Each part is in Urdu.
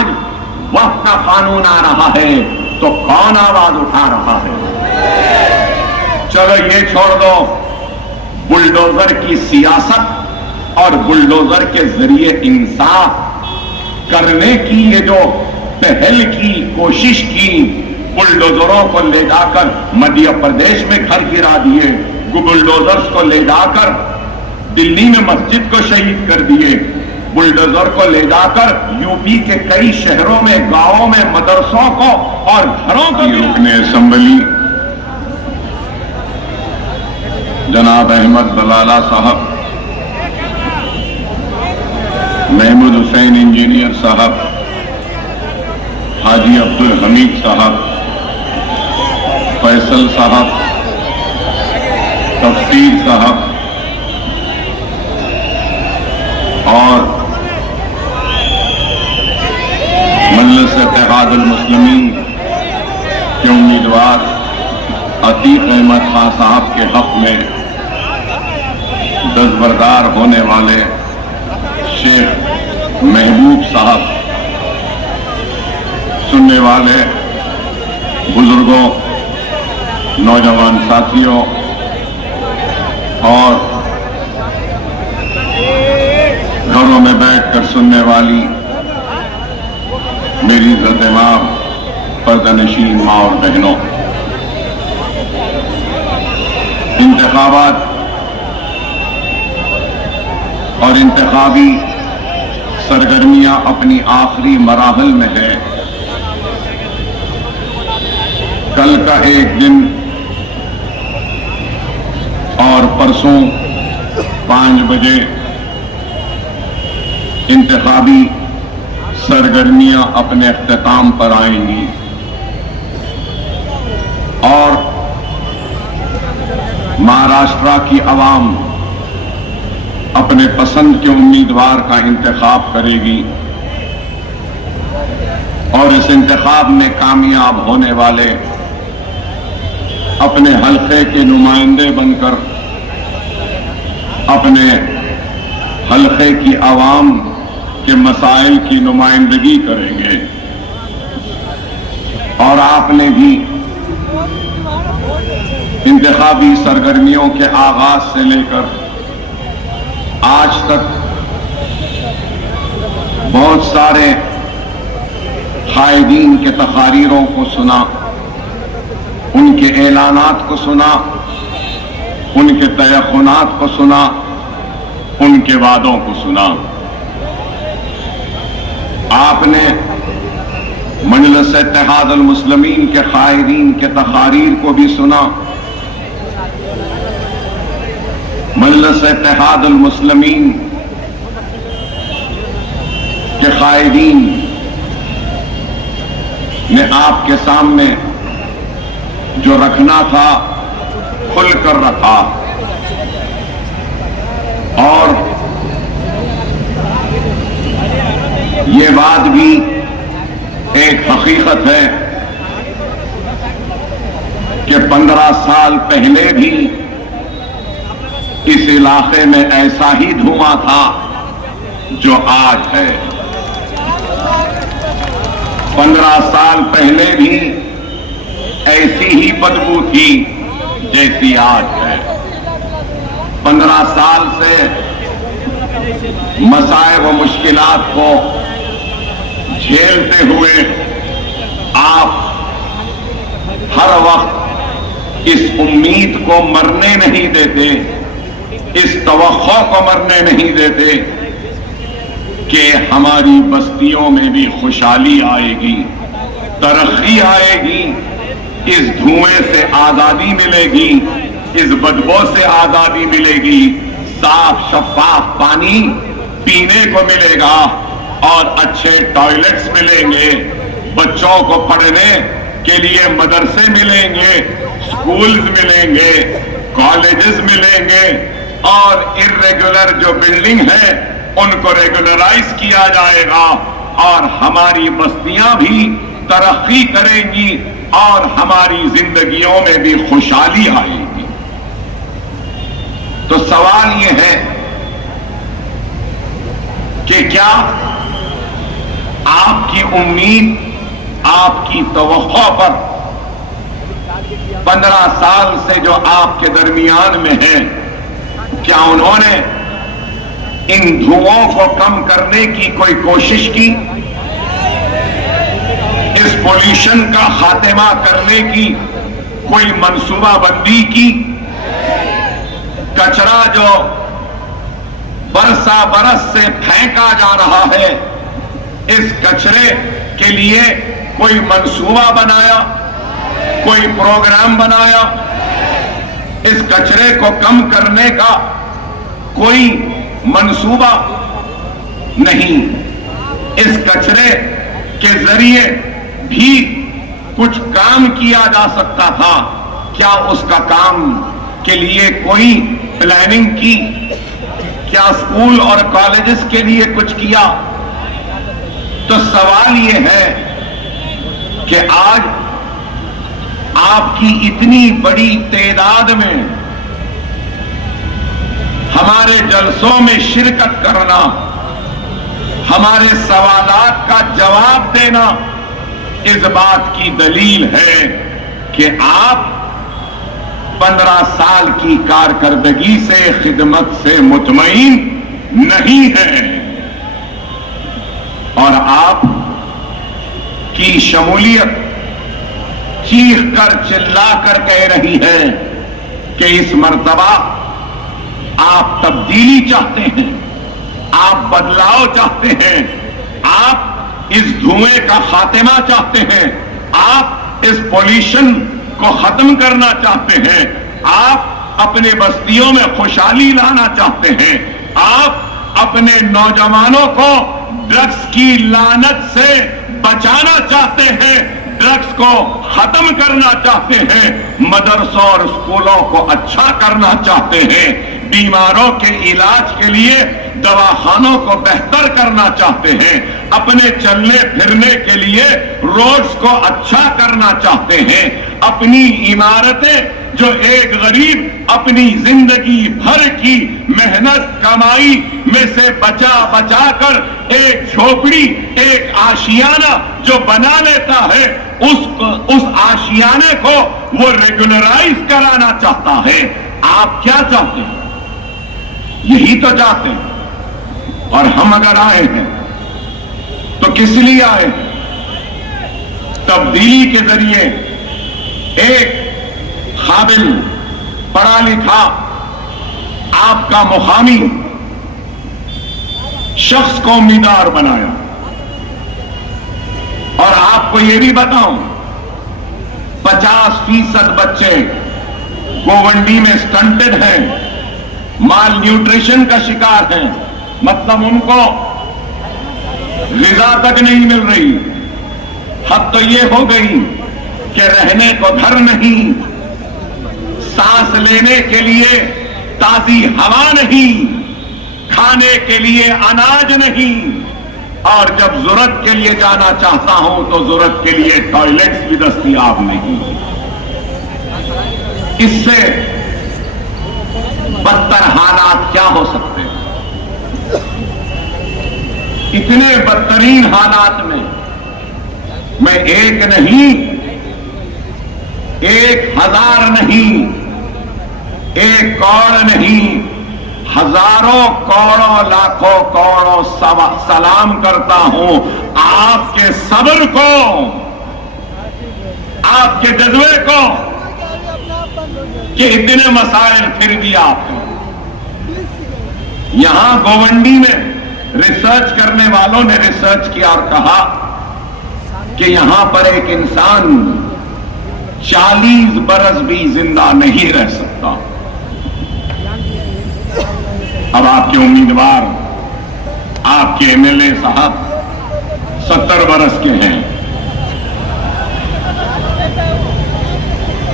آج وقت کا قانون آ رہا ہے تو کون آواز اٹھا رہا ہے؟ چلو یہ چھوڑ دو، بلڈوزر کی سیاست اور بلڈوزر کے ذریعے انصاف کرنے کی یہ جو پہل کی، کوشش کی، بلڈوزروں کو لے جا کر مدھیہ پردیش میں گھر گرا دیے، بلڈوزرز کو لے جا کر دلی میں مسجد کو شہید کر دیے، بلڈوزر کو لے جا کر یو پی کے کئی شہروں میں، گاؤں میں مدرسوں کو اور گھروں کو. رکن اسمبلی جناب احمد بلالہ صاحب، محمود حسین انجینئر صاحب، حاجی عبدالحمید صاحب، فیصل صاحب، تفسیر صاحب اور مجلس اتحاد المسلمین کے امیدوار عتیق احمد خان صاحب کے حق میں دستبردار ہونے والے شیخ محبوب صاحب، سننے والے بزرگوں، نوجوان ساتھیوں اور گھروں میں بیٹھ کر سننے والی میری عزت مآب پردہ نشین ماں اور بہنوں، انتخابات اور انتخابی سرگرمیاں اپنی آخری مراحل میں ہے. کل کا ایک دن اور پرسوں 5 بجے انتخابی سرگرمیاں اپنے اختتام پر آئیں گی اور مہاراشٹرا کی عوام اپنے پسند کے امیدوار کا انتخاب کرے گی اور اس انتخاب میں کامیاب ہونے والے اپنے حلقے کے نمائندے بن کر اپنے حلقے کی عوام کے مسائل کی نمائندگی کریں گے. اور آپ نے بھی انتخابی سرگرمیوں کے آغاز سے لے کر آج تک بہت سارے قائدین کے تقاریروں کو سنا، ان کے اعلانات کو سنا، ان کے تیقنات کو سنا، ان کے وعدوں کو سنا. آپ نے مجلس اتحاد المسلمین کے قائدین کے تقاریر کو بھی سنا. مجلس اتحاد المسلمین کے قائدین نے آپ کے سامنے جو رکھنا تھا کھل کر رکھا اور یہ بات بھی ایک حقیقت ہے کہ 15 سال پہلے بھی اس علاقے میں ایسا ہی دھواں تھا جو آج ہے. 15 سال پہلے بھی ایسی ہی بدبو تھی جیسی آج ہے. 15 سال سے مسائل و مشکلات کو جھیلتے ہوئے آپ ہر وقت اس امید کو مرنے نہیں دیتے، اس توقع کو مرنے نہیں دیتے کہ ہماری بستیوں میں بھی خوشحالی آئے گی، ترقی آئے گی، اس دھوئیں سے آزادی ملے گی، اس بدبو سے آزادی ملے گی، صاف شفاف پانی پینے کو ملے گا اور اچھے ٹوائلٹس ملیں گے، بچوں کو پڑھنے کے لیے مدرسے ملیں گے، سکولز ملیں گے، کالجز ملیں گے اور irregular جو بلڈنگ ہے ان کو ریگولرائز کیا جائے گا اور ہماری بستیاں بھی ترقی کریں گی اور ہماری زندگیوں میں بھی خوشحالی آئے گی. تو سوال یہ ہے کہ کیا آپ کی امید آپ کی توقع پر 15 سال سے جو آپ کے درمیان میں ہے، کیا انہوں نے ان دھوؤں کو کم کرنے کی کوئی کوشش کی؟ اس پولیوشن کا خاتمہ کرنے کی کوئی منصوبہ بندی کی؟ کچرا جو برسا برس سے پھینکا جا رہا ہے، اس کچرے کے لیے کوئی منصوبہ بنایا، کوئی پروگرام بنایا؟ اس کچرے کو کم کرنے کا کوئی منصوبہ نہیں۔ اس کچرے کے ذریعے بھی کچھ کام کیا جا سکتا تھا، کیا اس کا کام کے لیے کوئی پلاننگ کی؟ کیا اسکول اور کالجز کے لیے کچھ کیا؟ تو سوال یہ ہے کہ آج آپ کی اتنی بڑی تعداد میں ہمارے جلسوں میں شرکت کرنا، ہمارے سوالات کا جواب دینا، اس بات کی دلیل ہے کہ آپ 15 سال کی کارکردگی سے، خدمت سے مطمئن نہیں ہیں، اور آپ کی شمولیت چیخ کر چلا کر کہہ رہی ہے کہ اس مرتبہ آپ تبدیلی چاہتے ہیں، آپ بدلاؤ چاہتے ہیں، آپ اس دھوئیں کا خاتمہ چاہتے ہیں، آپ اس پولیوشن کو ختم کرنا چاہتے ہیں، آپ اپنے بستیوں میں خوشحالی لانا چاہتے ہیں، آپ اپنے نوجوانوں کو ڈرگس کی لعنت سے بچانا چاہتے ہیں، ڈرگس کو ختم کرنا چاہتے ہیں، مدرسوں اور اسکولوں کو اچھا کرنا چاہتے ہیں، بیماروں کے علاج کے لیے دواخانوں کو بہتر کرنا چاہتے ہیں، اپنے چلنے پھرنے کے لیے روڈز کو اچھا کرنا چاہتے ہیں، اپنی عمارتیں جو ایک غریب اپنی زندگی بھر کی محنت کمائی میں سے بچا بچا کر ایک جھوپڑی، ایک آشیانہ جو بنا لیتا ہے، اس آشیانے کو وہ ریگولرائز کرانا چاہتا ہے۔ آپ کیا چاہتے ہیں؟ یہی تو چاہتے ہیں۔ اور ہم اگر آئے ہیں تو کس لیے آئے ہیں؟ تبدیلی کے ذریعے ایک قابل، پڑھا لکھا، آپ کا مقامی شخص کو امیدوار بنایا۔ اور آپ کو یہ بھی بتاؤں، 50% بچے گوونڈی میں سٹنٹڈ ہیں، مال نیوٹریشن کا شکار ہیں، مطلب ان کو غذا تک نہیں مل رہی۔ حد تو یہ ہو گئی کہ رہنے کو گھر نہیں، سانس لینے کے لیے تازی ہوا نہیں، کھانے کے لیے اناج نہیں، اور جب ضرورت کے لیے جانا چاہتا ہوں تو ضرورت کے لیے ٹوائلٹس بھی دستیاب نہیں۔ اس سے بدتر حالات کیا ہو سکتے ہیں؟ اتنے بدترین حالات میں ایک نہیں، 1000 نہیں، 1 کروڑ نہیں، ہزاروں کروڑوں لاکھوں کروڑوں سلام کرتا ہوں آپ کے صبر کو، آپ کے جذبے کو، کہ اتنے مسائل پھر بھی آپ ہیں۔ یہاں گوونڈی میں ریسرچ کرنے والوں نے ریسرچ کیا اور کہا کہ یہاں پر ایک انسان 40 برس بھی زندہ نہیں رہ سکتا۔ اب آپ کے امیدوار، آپ کے ایم ایل اے صاحب 70 برس کے ہیں،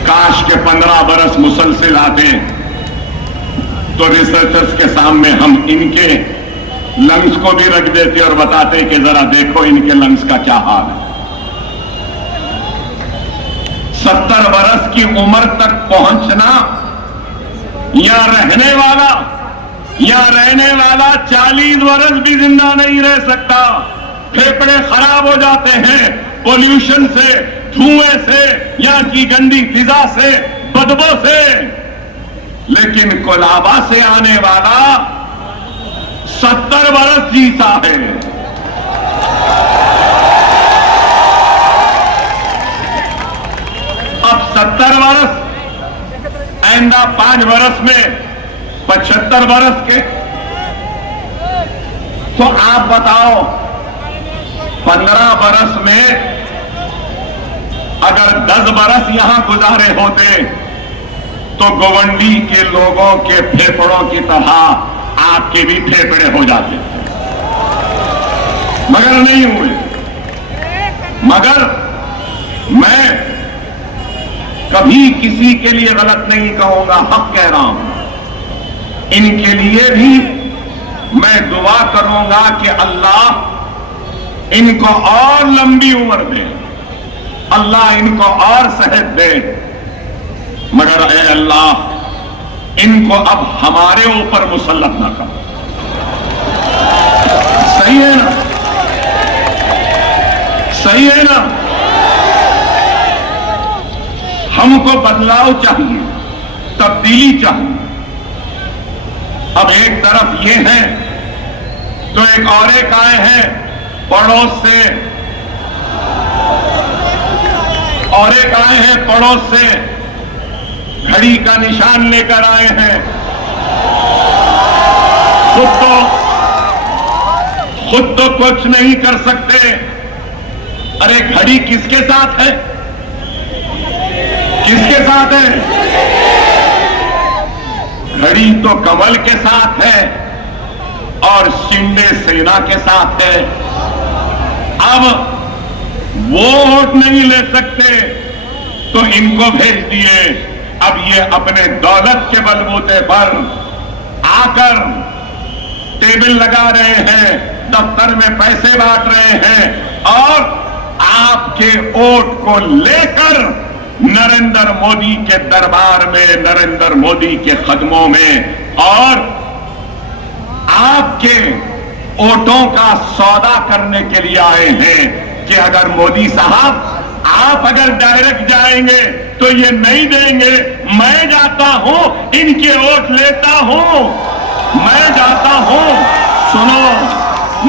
کاش کے 15 برس مسلسل آتے تو ریسرچرز کے سامنے ہم ان کے لنگز کو بھی رکھ دیتے اور بتاتے کہ ذرا دیکھو ان کے لنگز کا کیا حال ہے۔ 70 برس کی عمر تک پہنچنا، یا رہنے والا 40 برس بھی زندہ نہیں رہ سکتا، پھیپڑے خراب ہو جاتے ہیں پولوشن سے, دھوئیں سے, یہاں کی گندی فضا سے, بدبو سے, لیکن کولابا سے آنے والا 70 برس جیتا ہے. اب 70 برس, آئندہ 5 برس میں 75 برس کے, تو آپ بتاؤ 15 برس میں اگر 10 برس یہاں گزارے ہوتے تو گونڈی کے لوگوں کے پھیپڑوں کی طرح آپ کے بھی پھیپڑے ہو جاتے, مگر نہیں ہوئے. مگر میں کبھی کسی کے لیے غلط نہیں کہوں گا, حق کہہ رہا ہوں. ان کے لیے بھی میں دعا کروں گا کہ اللہ ان کو اور لمبی عمر دے, اللہ ان کو اور صحت دے. مگر اے اللہ ان کو اب ہمارے اوپر مسلط نہ کر. صحیح ہے نا, صحیح ہے نا. ہم کو بدلاؤ چاہیے, تبدیلی چاہیے. اب ایک طرف یہ ہے تو ایک اور ایک آئے ہیں پڑوس سے, اور ایک آئے ہیں پڑوس سے گھڑی کا نشان لے کر آئے ہیں. خود تو کچھ نہیں کر سکتے. ارے گھڑی کس کے ساتھ ہے, کس کے ساتھ ہے؟ گھڑی تو کمل کے ساتھ ہے اور شنڈے سینا کے ساتھ ہے. اب وہ ووٹ نہیں لے سکتے تو ان کو بھیج دیے. اب یہ اپنے دولت کے بلبوتے پر آ کر ٹیبل لگا رہے ہیں, دفتر میں پیسے بانٹ رہے ہیں, اور آپ کے ووٹ کو لے کر نریندر مودی کے دربار میں, نریندر مودی کے قدموں میں, اور آپ کے ووٹوں کا سودا کرنے کے لیے آئے ہیں کہ اگر مودی صاحب آپ اگر ڈائریکٹ جائیں گے تو یہ نہیں دیں گے, میں جاتا ہوں ان کے ووٹ لیتا ہوں, میں جاتا ہوں, سنو,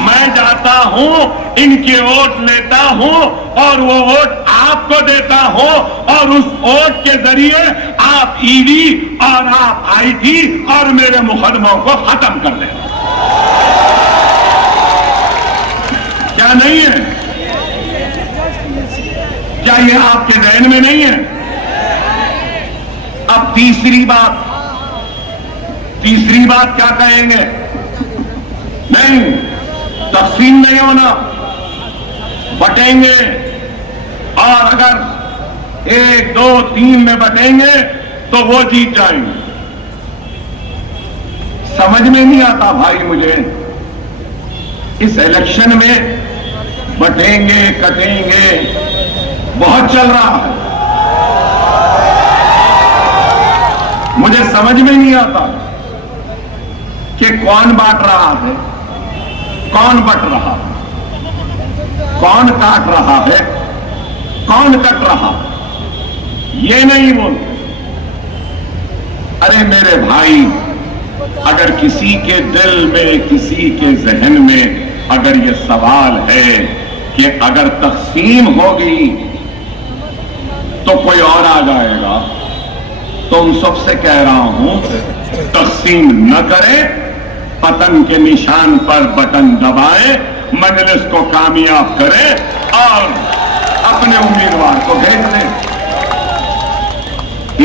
میں جاتا ہوں ان کے ووٹ لیتا ہوں اور وہ ووٹ آپ کو دیتا ہوں, اور اس ووٹ کے ذریعے آپ ای ڈی اور آپ آئی ٹی اور میرے مقدموں کو ختم کر دیں. کیا نہیں ہے؟ کیا یہ آپ کے ذہن میں نہیں ہے؟ اب تیسری بات کیا کہیں گے؟ نہیں, تقسیم نہیں ہونا, بٹیں گے, اور اگر 1 2 3 میں بٹیں گے تو وہ جیت جائیں گے. سمجھ میں نہیں آتا بھائی مجھے, اس الیکشن میں بٹیں گے کٹیں گے بہت چل رہا ہے. مجھے سمجھ میں نہیں آتا کہ کون بانٹ رہا ہے, کون بٹ رہا ہے, کون کاٹ رہا ہے, کون کٹ رہا ہے, یہ نہیں بولتے. ارے میرے بھائی, اگر کسی کے دل میں, کسی کے ذہن میں اگر یہ سوال ہے کہ اگر تقسیم ہوگی تو کوئی اور آ جائے گا, تو ان سب سے کہہ رہا ہوں تقسیم نہ کریں, پتن کے نشان پر بٹن دبائیں, مجلس کو کامیاب کریں اور اپنے امیدوار کو بھیج دیں.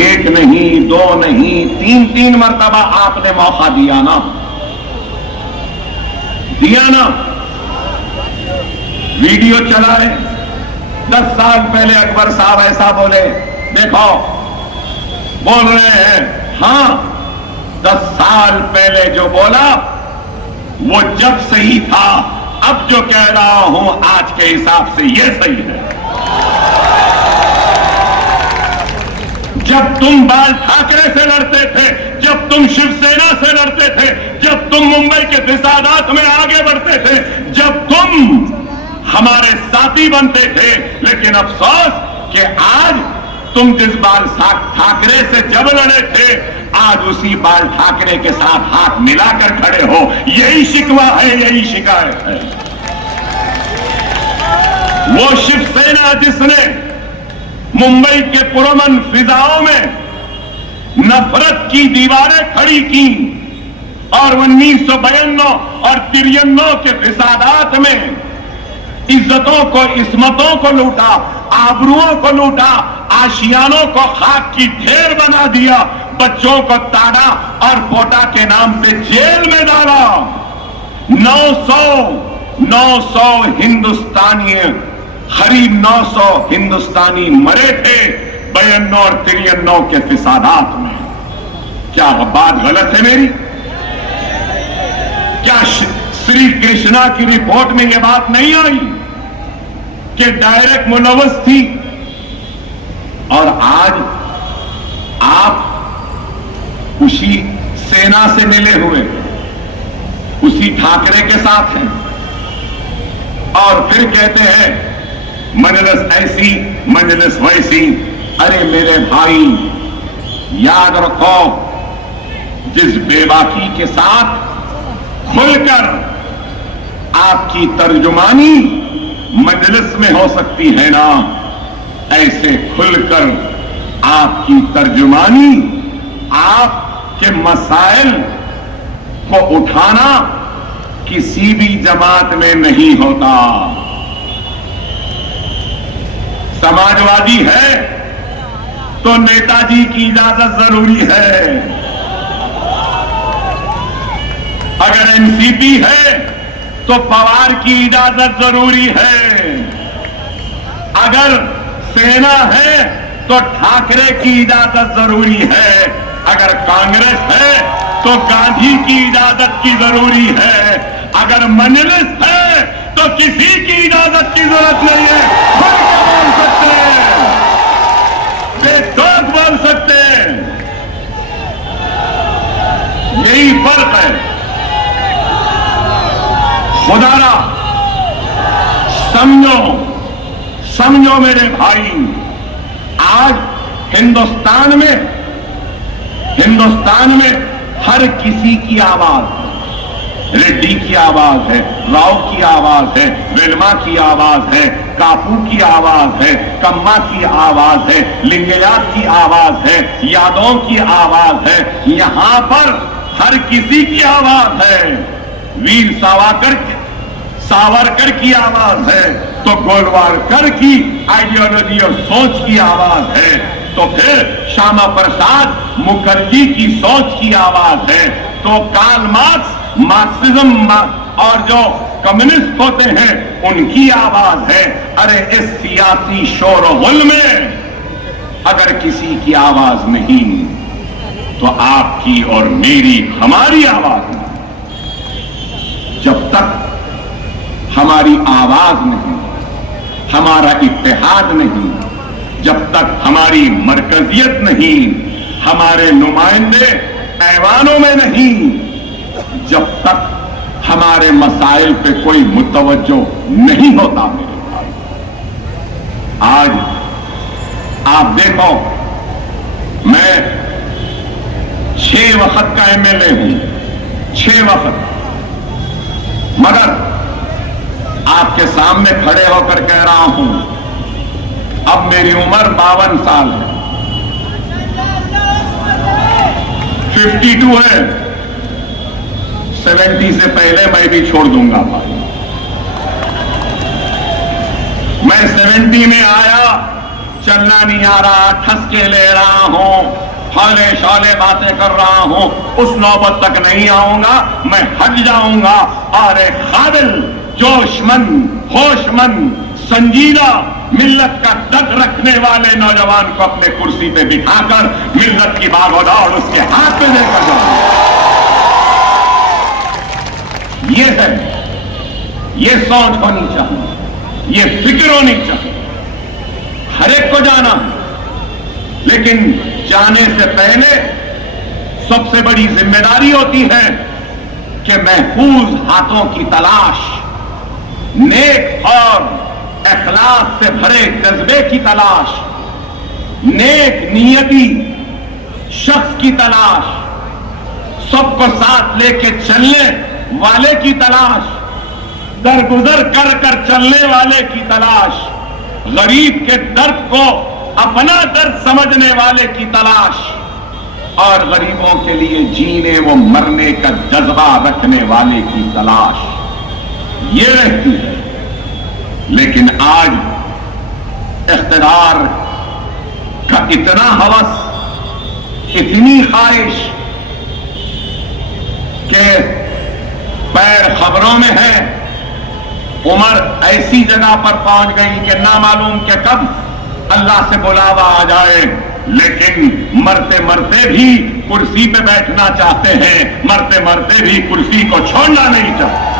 1 نہیں 2 نہیں 3 مرتبہ آپ نے موقع دیا نا, ویڈیو چلائے. 10 سال پہلے اکبر صاحب ایسا بولے, دیکھو بول رہے ہیں, ہاں 10 سال پہلے جو بولا وہ جب صحیح تھا, اب جو کہہ رہا ہوں آج کے حساب سے یہ صحیح ہے. جب تم بال ٹھاکرے سے لڑتے تھے, جب تم شیو سینا سے لڑتے تھے, جب تم ممبئی کے فسادات میں آگے بڑھتے تھے, جب تم ہمارے ساتھی بنتے تھے، لیکن افسوس کہ آج تم جس بال ٹھاکرے سے جب لڑے تھے، آج اسی بال ٹھاکرے کے ساتھ ہاتھ ملا کر کھڑے ہو. یہی شکوہ ہے، یہی شکایت ہے. وہ شیو سینا جس نے ممبئی کے پرامن فضاؤں میں نفرت کی دیواریں کھڑی کی اور 1992 اور 93 کے فسادات میں عزتوں کو، عصمتوں کو لوٹا، آبروؤں کو لوٹا، آشیانوں کو خاک کی ڈھیر بنا دیا، بچوں کو تاڑا اور کوٹا کے نام سے جیل میں ڈالا. 900 ہندوستانی، قریب 900 ہندوستانی مرے تھے 92 اور 93 کے فسادات میں. کیا بات غلط ہے میری؟ کیا سری کرشنا کی رپورٹ میں یہ بات نہیں آئی کہ ڈائریکٹ ملوث تھی؟ اور آج آپ اسی سینا سے ملے ہوئے، اسی ٹھاکرے کے ساتھ ہیں، اور پھر کہتے ہیں مجلس ایسی مجلس ویسی. ارے میرے بھائی، یاد رکھو، جس بے باکی کے ساتھ کھل کر آپ کی ترجمانی مجلس میں ہو سکتی ہے نا، ایسے کھل کر آپ کی ترجمانی، آپ کے مسائل کو اٹھانا کسی بھی جماعت میں نہیں ہوتا. سماجوادی ہے تو نیتا جی کی اجازت ضروری ہے، اگر این سی پی ہے تو پوار کی اجازت ضروری ہے، اگر سینا ہے تو ٹھاکرے کی اجازت ضروری ہے، اگر کانگریس ہے تو گاندھی کی اجازت کی ضروری ہے، اگر مجلس ہے تو کسی کی اجازت کی ضرورت نہیں ہے. کھل کے بول سکتے ہیں، بے دوک بول سکتے ہیں. یہی فرق ہے. خدا را سمجھو میرے بھائی، آج ہندوستان میں ہر کسی کی آواز ہے. ریڈی کی آواز ہے، راؤ کی آواز ہے، ویلما کی آواز ہے، کاپو کی آواز ہے، کما کی آواز ہے، لنگیات کی آواز ہے، یادوں کی آواز ہے. یہاں پر ہر کسی کی آواز ہے. ویر ساورکر کی آواز ہے تو گولوارکر کی آئیڈیالوجی اور سوچ کی آواز ہے، تو پھر شیاما پرساد مکھرجی کی سوچ کی آواز ہے، تو کارل مارکسزم اور جو کمیونسٹ ہوتے ہیں ان کی آواز ہے. ارے اس سیاسی شور و غل میں اگر کسی کی آواز نہیں تو آپ کی اور میری، ہماری آواز نہیں. جب تک ہماری آواز نہیں، ہمارا اتحاد نہیں، جب تک ہماری مرکزیت نہیں، ہمارے نمائندے ایوانوں میں نہیں، جب تک ہمارے مسائل پہ کوئی متوجہ نہیں ہوتا میرے بھائی. آج آپ دیکھو، میں 6 وقت کا ایم ایل اے ہوں، 6 وقت، مگر آپ کے سامنے کھڑے ہو کر کہہ رہا ہوں، اب میری عمر 52 سال ہے، 52 ہے، 70 سے پہلے میں بھی چھوڑ دوں گا بھائی. میں 70 میں آیا، چلنا نہیں آ رہا، ٹھسکے لے رہا ہوں، حالے شالے باتیں کر رہا ہوں. اس نوبت تک نہیں آؤں گا، میں ہٹ جاؤں گا اور ایک قابل، جوش مند، ہوش مند، سنجیدہ، ملت کا ڈگ رکھنے والے نوجوان کو اپنے کرسی پہ بٹھا کر ملت کی باغ و دوڑ اس کے ہاتھ پہ لے کر جاؤں. یہ ہے، یہ سوچ ہونی چاہیے، یہ فکر ہونی چاہیے. ہر ایک کو جانا ہے، لیکن جانے سے پہلے سب سے بڑی ذمہ داری ہوتی ہے کہ محفوظ ہاتھوں کی تلاش، نیک اور اخلاص سے بھرے جذبے کی تلاش، نیک نیتی شخص کی تلاش، سب کو ساتھ لے کے چلنے والے کی تلاش، درگزر کر کر چلنے والے کی تلاش، غریب کے درد کو اپنا درد سمجھنے والے کی تلاش، اور غریبوں کے لیے جینے و مرنے کا جذبہ رکھنے والے کی تلاش یہ رہتی ہے۔ لیکن آج اقتدار کا اتنا ہوس، اتنی خواہش کہ پیر خبروں میں ہے، عمر ایسی جگہ پر پہنچ گئی کہ نہ معلوم کہ کب اللہ سے بلاوا آ جائے، لیکن مرتے مرتے بھی کرسی پہ بیٹھنا چاہتے ہیں، مرتے مرتے بھی کرسی کو چھوڑنا نہیں چاہتے۔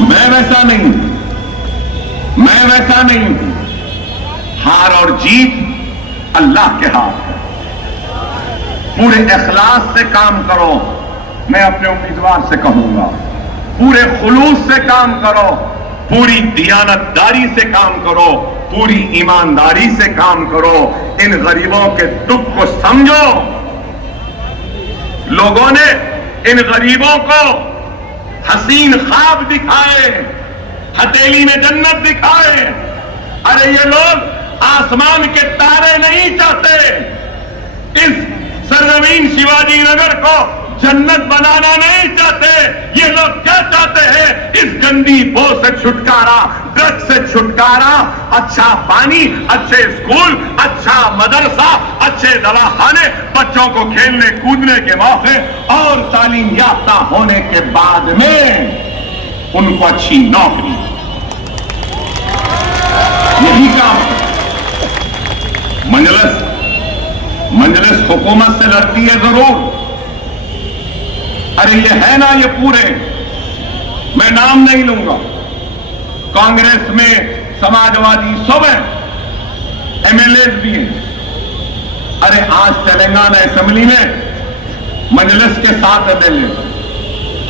میں ویسا نہیں ہوں، میں ویسا نہیں ہوں۔ ہار اور جیت اللہ کے ہاتھ ہے۔ پورے اخلاص سے کام کرو، میں اپنے امیدوار سے کہوں گا، پورے خلوص سے کام کرو، پوری دیانتداری سے کام کرو، پوری ایمانداری سے کام کرو، ان غریبوں کے دکھ کو سمجھو۔ لوگوں نے ان غریبوں کو حسین خواب دکھائے، ہتھیلی میں جنت دکھائے، ارے یہ لوگ آسمان کے تارے نہیں چاہتے، اس سرزمین شیواجی نگر کو جنت بنانا نہیں چاہتے، یہ لوگ کیا چاہتے ہیں؟ اس گندی بو سے چھٹکارا، ڈرگ سے چھٹکارا، اچھا پانی، اچھے اسکول، اچھا مدرسہ، اچھے دواخانے، بچوں کو کھیلنے کودنے کے موقع اور تعلیم یافتہ ہونے کے بعد میں ان کو اچھی نوکری، یہی کام۔ مجلس حکومت سے لڑتی ہے ضرور، ارے یہ ہے نا یہ پورے، میں نام نہیں لوں گا، کانگریس میں سماجوادی سب ہیں، ایم ایل ایز بھی ہیں۔ ارے آج تلنگانہ اسمبلی میں مجلس کے 7 ایم ایل اے،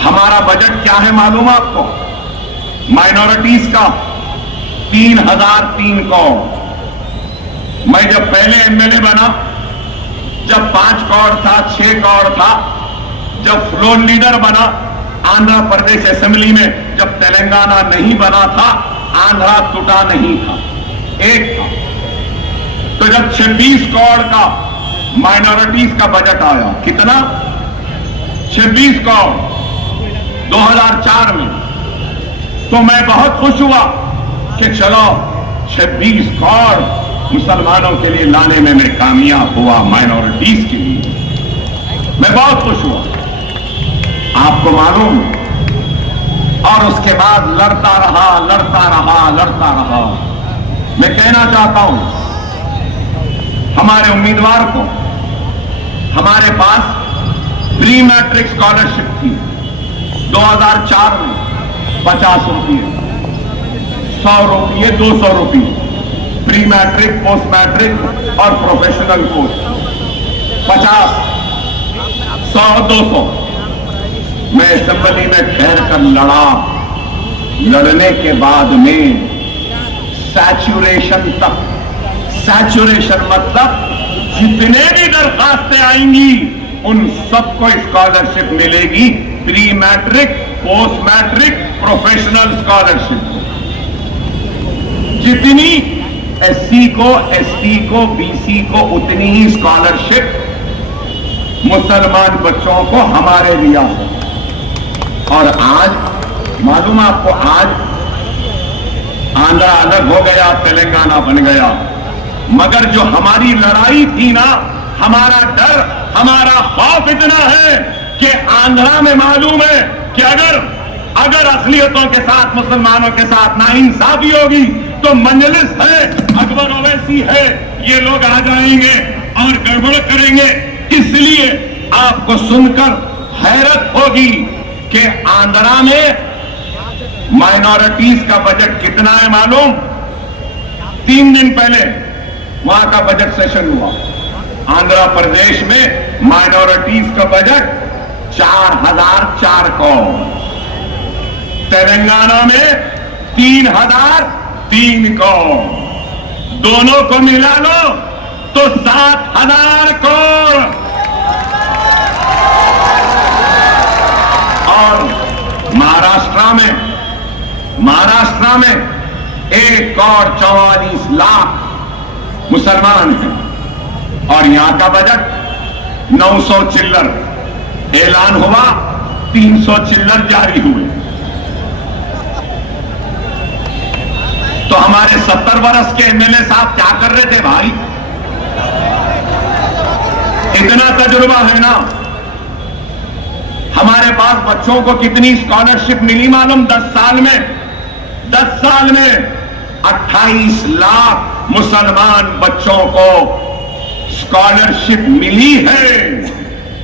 ہمارا بجٹ کیا ہے معلوم آپ کو؟ مائنورٹیز کا 3003 کروڑ۔ میں جب پہلے ایم ایل اے بنا، جب 5 کروڑ تھا، 6 کروڑ تھا، جب فلور لیڈر بنا آندھرا پردیش اسمبلی میں، جب تلنگانہ نہیں بنا تھا، آندھرا ٹوٹا نہیں تھا، ایک تھا۔ تو جب 26 کروڑ کا مائنورٹیز کا بجٹ آیا، کتنا؟ 26 کروڑ 2004 میں، تو میں بہت خوش ہوا کہ چلو 26 کروڑ مسلمانوں کے لیے لانے میں کامیاب ہوا، مائنورٹیز کے لیے میں بہت خوش ہوا، آپ کو معلوم۔ اور اس کے بعد لڑتا رہا۔ میں کہنا چاہتا ہوں ہمارے امیدوار کو، ہمارے پاس پری میٹرک اسکالرشپ تھی 2004 میں، 50 روپیے، 100 روپیے، 200 روپیے، پری میٹرک، پوسٹ میٹرک اور پروفیشنل کورس، 50، 100، 200۔ میں اسمبلی میں ٹھہر کر لڑا، لڑنے کے بعد میں سیچوریشن تک، سیچوریشن مطلب جتنے بھی درخواستیں آئیں گی ان سب کو اسکالرشپ ملے گی، pre matric, post matric, professional scholarship, جتنی ایس سی کو، ایس ٹی کو، بی سی کو اتنی ہی اسکالرشپ مسلمان بچوں کو ہمارے دیا ہے۔ اور آج معلوم آپ کو، آج آندھرا الگ ہو گیا، تلنگانہ بن گیا، مگر جو ہماری لڑائی تھی نا، ہمارا ڈر، ہمارا خوف اتنا ہے کہ آندھرا میں معلوم ہے کہ اگر اقلیتوں کے ساتھ، مسلمانوں کے ساتھ ناانصافی ہوگی تو مجلس ہے، اکبر اویسی ہے، یہ لوگ آ جائیں گے اور گڑبڑ کریں گے۔ اس لیے آپ کو سن کر حیرت ہوگی کہ آندھرا میں مائنورٹیز کا بجٹ کتنا ہے معلوم؟ 3 دن پہلے وہاں کا بجٹ سیشن ہوا، آندھرا پردیش میں مائنورٹیز کا بجٹ 4004 کروڑ، تلنگانہ میں 3,003 کروڑ، دونوں کو ملا لو تو 7,000 کروڑ، اور مہاراشٹر میں 1,44,00,000 مسلمان ہیں، اور یہاں کا بجٹ 900 چلر اعلان ہوا، 300 چلر جاری ہوئے. تو ہمارے 70 برس کے ایم ایل اے صاحب کیا کر رہے تھے بھائی؟ اتنا تجربہ ہے نا. ہمارے پاس بچوں کو کتنی اسکالرشپ ملی معلوم؟ 10 سال میں 28 لاکھ مسلمان بچوں کو اسکالرشپ ملی ہے.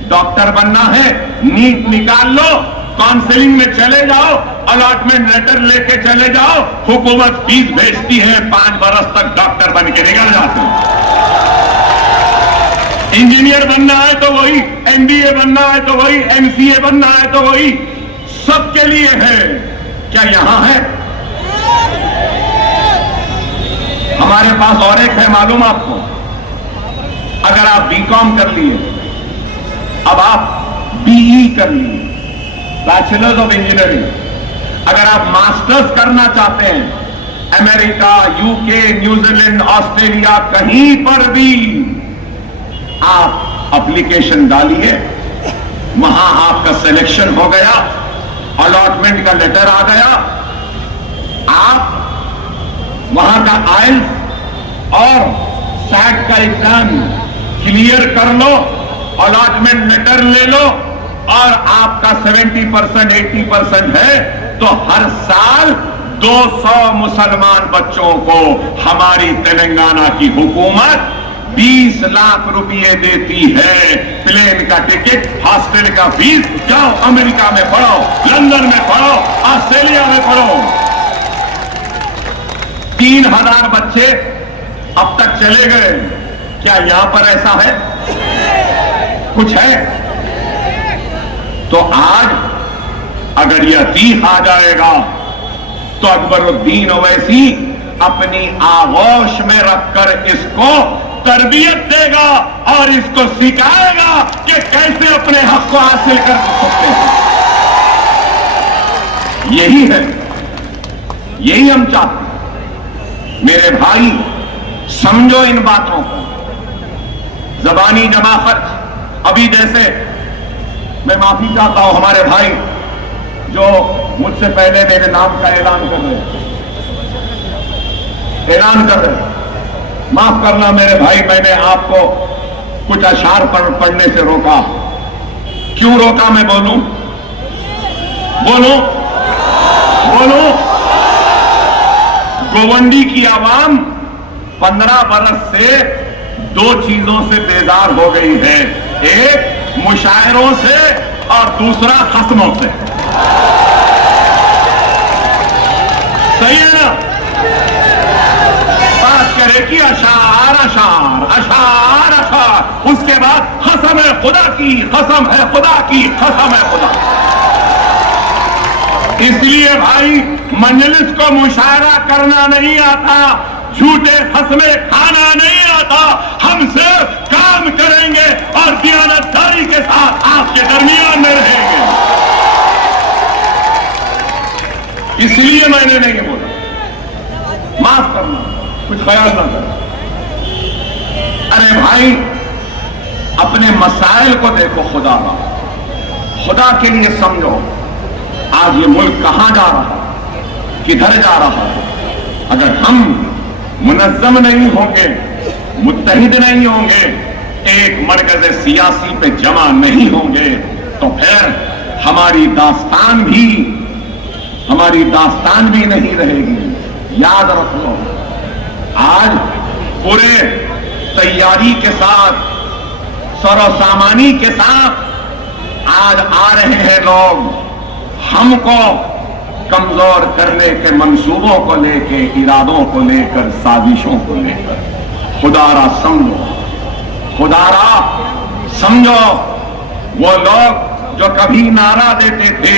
ڈاکٹر بننا ہے، نیٹ نکال لو، کاؤنسلنگ میں چلے جاؤ، الاٹمنٹ لیٹر لے کے چلے جاؤ، حکومت فیس بھیجتی ہے، 5 برس تک ڈاکٹر بن کے نکل جاتے ہیں. انجینئر بننا ہے تو وہی، ایم بی اے بننا ہے تو وہی، ایم سی اے بننا ہے تو وہی، سب کے لیے ہے. کیا یہاں ہے؟ ہمارے پاس اور ایک ہے، معلوم آپ کو؟ اگر آپ بی کام کر لیے، اب آپ بی ای کر لیے، بیچلرز آف انجینئرنگ، اگر آپ ماسٹرز کرنا چاہتے ہیں، امریکہ، یو کے، نیوزی لینڈ، آسٹریلیا، کہیں پر بھی آپ اپلیکیشن ڈالیے، وہاں آپ کا سلیکشن ہو گیا، الاٹمنٹ کا لیٹر آ گیا، آپ وہاں کا آئلٹس اور سیٹ کا ایگزام کلیئر کر لو، الاٹمنٹ لیٹر لے لو، اور آپ کا 70% 80% ہے، تو ہر سال 200 مسلمان بچوں کو ہماری تلنگانہ کی حکومت 20 لاکھ روپئے دیتی ہے. پلین کا ٹکٹ، ہاسٹل کا فیس، جاؤ امریکہ میں پڑھو، لندن میں پڑھو، آسٹریلیا میں پڑھو. 3,000 بچے اب تک چلے گئے. کیا یہاں پر ایسا ہے؟ کچھ ہے؟ تو آج اگر یہ عتیق آ جائے گا تو اکبر الدین اویسی اپنی آغوش میں رکھ کر اس کو تربیت دے گا اور اس کو سکھائے گا کہ کیسے اپنے حق کو حاصل کر سکتے ہیں. یہی ہے، یہی ہم چاہتے ہیں. میرے بھائی سمجھو ان باتوں کو. زبانی جمع خرچ، ابھی جیسے میں معافی چاہتا ہوں ہمارے بھائی جو مجھ سے پہلے میرے نام کا اعلان کر رہے، معاف کرنا میرے بھائی، میں نے آپ کو کچھ اشعار پڑھنے سے روکا. کیوں روکا میں بولوں؟ گوونڈی کی عوام 15 برس سے 2 چیزوں سے بیزار ہو گئی ہے، ایک مشاعروں سے اور دوسرا خصموں سے. صحیح ہے نا؟ بات کرے کہ اشعار اشعار اشعار اشعار، اس کے بعد قسم ہے خدا کی، قسم ہے خدا کی، قسم ہے خدا. اس لیے بھائی مجلس کو مشاعرہ کرنا نہیں آتا، جھوٹے قسمیں کھانا نہیں آتا، ہم صرف کام کریں گے اور دیانتداری کے ساتھ آپ کے درمیان میں رہیں گے. اس لیے میں نے نہیں بولا. معاف کرنا، کچھ خیال نہ کرنا. ارے بھائی اپنے مسائل کو دیکھو، خدا کے لیے سمجھو. آج یہ ملک کہاں جا رہا ہے، کدھر جا رہا ہے؟ اگر ہم منظم نہیں ہوں گے، متحد نہیں ہوں گے، ایک مرکز سیاسی پہ جمع نہیں ہوں گے، تو پھر ہماری داستان بھی نہیں رہے گی. یاد رکھ لو، آج پورے تیاری کے ساتھ، سر و سامانی کے ساتھ آج آ رہے ہیں لوگ ہم کو کمزور کرنے کے منصوبوں کو لے کے، ارادوں کو لے کر، سازشوں کو لے کر. خدا را سمجھو. وہ لوگ جو کبھی نعرہ دیتے تھے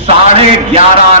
11.5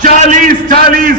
40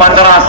15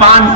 5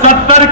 70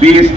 20